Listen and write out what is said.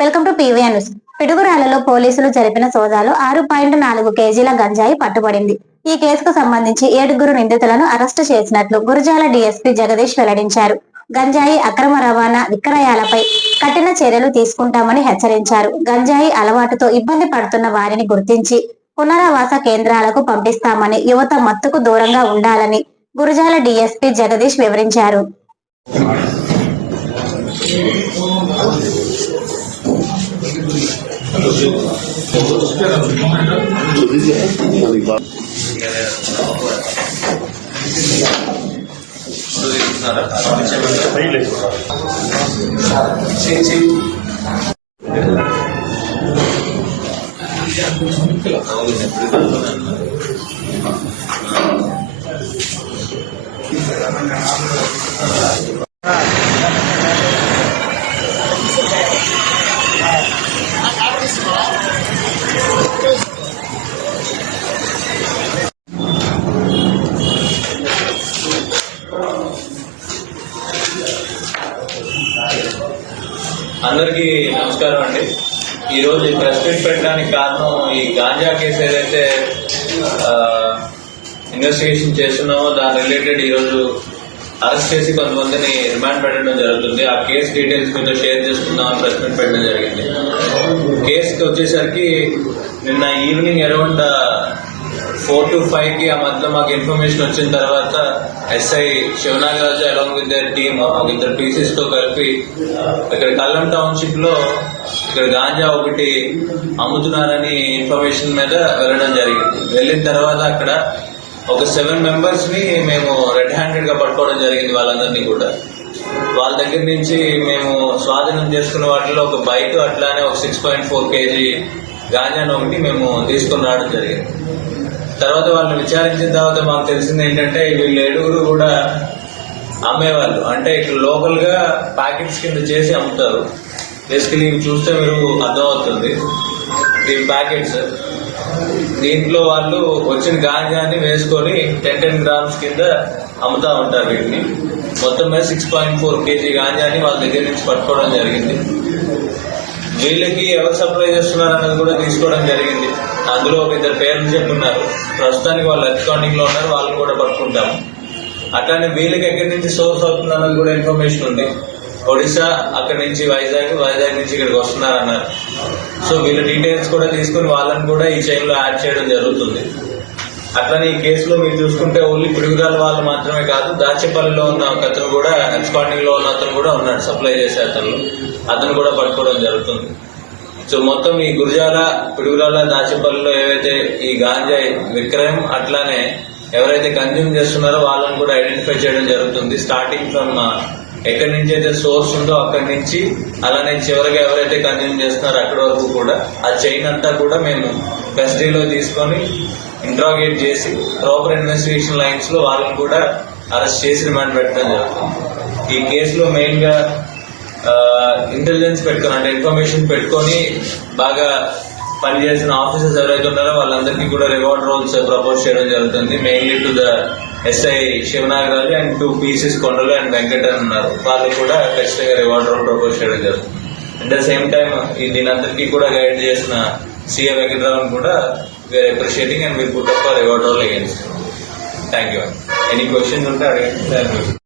Welcome to PVN news. పిడుగురాలలో పోలీసులు జరిపిన సోదాలు ఆరు పాయింట్ నాలుగు కేజీల గంజాయి పట్టుబడింది. ఈ కేసుకు సంబంధించి ఏడుగురు నిందితులను అరెస్టు చేసినట్లు గురజాల డీఎస్పీ జగదీష్ వెల్లడించారు. గంజాయి అక్రమ రవాణా విక్రయాలపై కఠిన చర్యలు తీసుకుంటామని హెచ్చరించారు. గంజాయి అలవాటుతో ఇబ్బంది పడుతున్న వారిని గుర్తించి పునరావాస కేంద్రాలకు పంపిస్తామని యువత మత్తుకు దూరంగా ఉండాలని గురజాల డీఎస్పీ జగదీష్ వివరించారు. అవును అందరికీ నమస్కారం అండి. ఈరోజు ఈ ప్రెస్ మీట్ పెట్టడానికి కారణం ఈ గాంజా కేసు ఏదైతే ఇన్వెస్టిగేషన్ చేస్తున్నామో దాని రిలేటెడ్ ఈరోజు అరెస్ట్ చేసి కొంతమందిని రిమాండ్ పెట్టడం జరుగుతుంది. ఆ కేసు డీటెయిల్స్ మీతో షేర్ చేసుకుందామని ప్రెస్ మీట్ పెట్టడం జరిగింది. కేసుకి వచ్చేసరికి నిన్న ఈవినింగ్ అరౌండ్ ఫోర్ టు ఫైవ్కి ఆ మధ్యలో మాకు ఇన్ఫర్మేషన్ వచ్చిన తర్వాత SI Sivanagaraju along with their team ఇద్దరు పీసెస్తో కలిపి uh, ఇక్కడ కల్లం టౌన్షిప్లో ఇక్కడ గాంజా ఒకటి అమ్ముతున్నారని ఇన్ఫర్మేషన్ మీద వెళ్ళడం జరిగింది. వెళ్ళిన తర్వాత అక్కడ ఒక సెవెన్ మెంబర్స్ని మేము రెడ్ హ్యాండెడ్గా పట్టుకోవడం జరిగింది వాళ్ళందరినీ కూడా. వాళ్ళ దగ్గర నుంచి మేము స్వాధీనం చేసుకున్న వాటిలో ఒక బైక్ అట్లానే ఒక సిక్స్ పాయింట్ ఫోర్ కేజీ గాంజాను ఒకటి మేము తీసుకుని రావడం జరిగింది. తర్వాత వాళ్ళని విచారించిన తర్వాత మాకు తెలిసింది ఏంటంటే వీళ్ళు ఏడుగురు కూడా అమ్మేవాళ్ళు. అంటే ఇక్కడ లోకల్గా ప్యాకెట్స్ కింద చేసి అమ్ముతారు. బేసికలీ ఇవి చూస్తే మీరు అర్థమవుతుంది. ఈ ప్యాకెట్స్. దీంట్లో వాళ్ళు వచ్చిన గాంజాని వేసుకొని టెన్ టెన్ గ్రామ్స్ కింద అమ్ముతా ఉంటారు వీటిని. మొత్తం మీద సిక్స్ పాయింట్ ఫోర్ కేజీ గాంజాని వాళ్ళ దగ్గర నుంచి పట్టుకోవడం జరిగింది. వీళ్ళకి ఎవరు సప్లై చేస్తున్నారు అన్నది కూడా తీసుకోవడం జరిగింది. అందులో ఒక ఇద్దరు పేర్లు చెప్పున్నారు. ప్రస్తుతానికి వాళ్ళు అకౌంటింగ్లో ఉన్నారు వాళ్ళు కూడా పట్టుకుంటాము. అట్లానే వీళ్ళకి ఎక్కడి నుంచి సోర్స్ అవుతుంది అన్నది కూడా ఇన్ఫర్మేషన్ ఉంది. ఒడిశా అక్కడి నుంచి వైజాగ్ వైజాగ్ నుంచి ఇక్కడికి వస్తున్నారు అన్నారు సో వీళ్ళ డీటెయిల్స్ కూడా తీసుకుని వాళ్ళని కూడా ఈ చైన్లో యాడ్ చేయడం జరుగుతుంది. అట్లనే ఈ కేసులో మీరు చూసుకుంటే ఓన్లీ పిడుగురాల వాళ్ళు మాత్రమే కాదు దాచేపల్లిలో ఉన్న ఒక అతను కూడా ఎక్స్పాండింగ్లో ఉన్న అతను కూడా ఉన్నాడు సప్లై చేసే అతను. అతను కూడా పట్టుకోవడం జరుగుతుంది. సో మొత్తం ఈ గురజాల పిడుగులాల దాచేపల్లిలో ఏవైతే ఈ గాంజా విక్రయం అట్లానే ఎవరైతే కన్జ్యూమ్ చేస్తున్నారో వాళ్ళని కూడా ఐడెంటిఫై చేయడం జరుగుతుంది. స్టార్టింగ్ ఫ్రమ్ ఎక్కడి నుంచి అయితే సోర్స్ ఉందో అక్కడి నుంచి అలానే చివరిగా ఎవరైతే కన్జ్యూమ్ చేస్తున్నారో అక్కడి వరకు కూడా ఆ చైన్ అంతా కూడా మేము కస్టడీలో తీసుకొని ఇంట్రాగేట్ చేసి ప్రాపర్ ఇన్వెస్టిగేషన్ లైన్స్లో వాళ్ళని కూడా అరెస్ట్ చేసి రిమాండ్ పెట్టడం జరుగుతుంది. ఈ కేసులో మెయిన్గా ఇంటెలిజెన్స్ పెట్టుకొని అంటే ఇన్ఫర్మేషన్ పెట్టుకొని బాగా పనిచేసిన ఆఫీసర్స్ ఎవరైతే ఉన్నారో వాళ్ళందరికీ కూడా రివార్డ్ రోల్స్ ప్రపోజ్ చేయడం జరుగుతుంది. Mainly to the SI Sivanagaraju and two PCs Kondalu and Venkatan ఉన్నారు. వాళ్ళు కూడా ఖచ్చితంగా రివార్డ్ రోల్ ప్రపోజ్ చేయడం జరుగుతుంది. అట్ ద సేమ్ టైం దీనందరికీ కూడా గైడ్ చేసిన సిఏ వెంకటరావు కూడా we're appreciating and we're put up reward roll against thank you any questions ఉంటే అడగండి.